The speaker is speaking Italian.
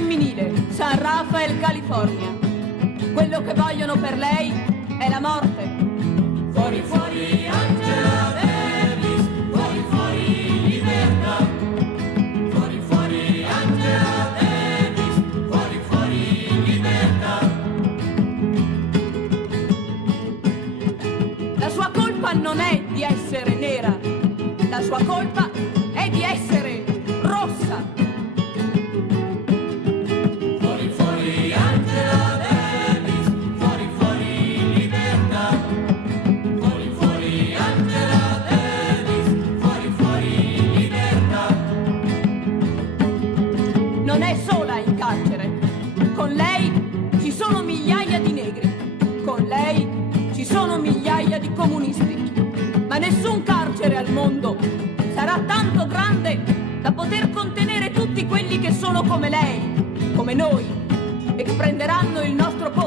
femminile, San Rafael, California. Quello che vogliono per lei è la morte. Fuori, fuori, Angela Davis, fuori, fuori, libertà. Fuori, fuori, Angela Davis, fuori, fuori, libertà. La sua colpa non è di essere nera, la sua colpa è di essere rossa. Non è sola in carcere. Con lei ci sono migliaia di negri. Con lei ci sono migliaia di comunisti. Ma nessun carcere al mondo sarà tanto grande da poter contenere tutti quelli che sono come lei, come noi, e che prenderanno il nostro posto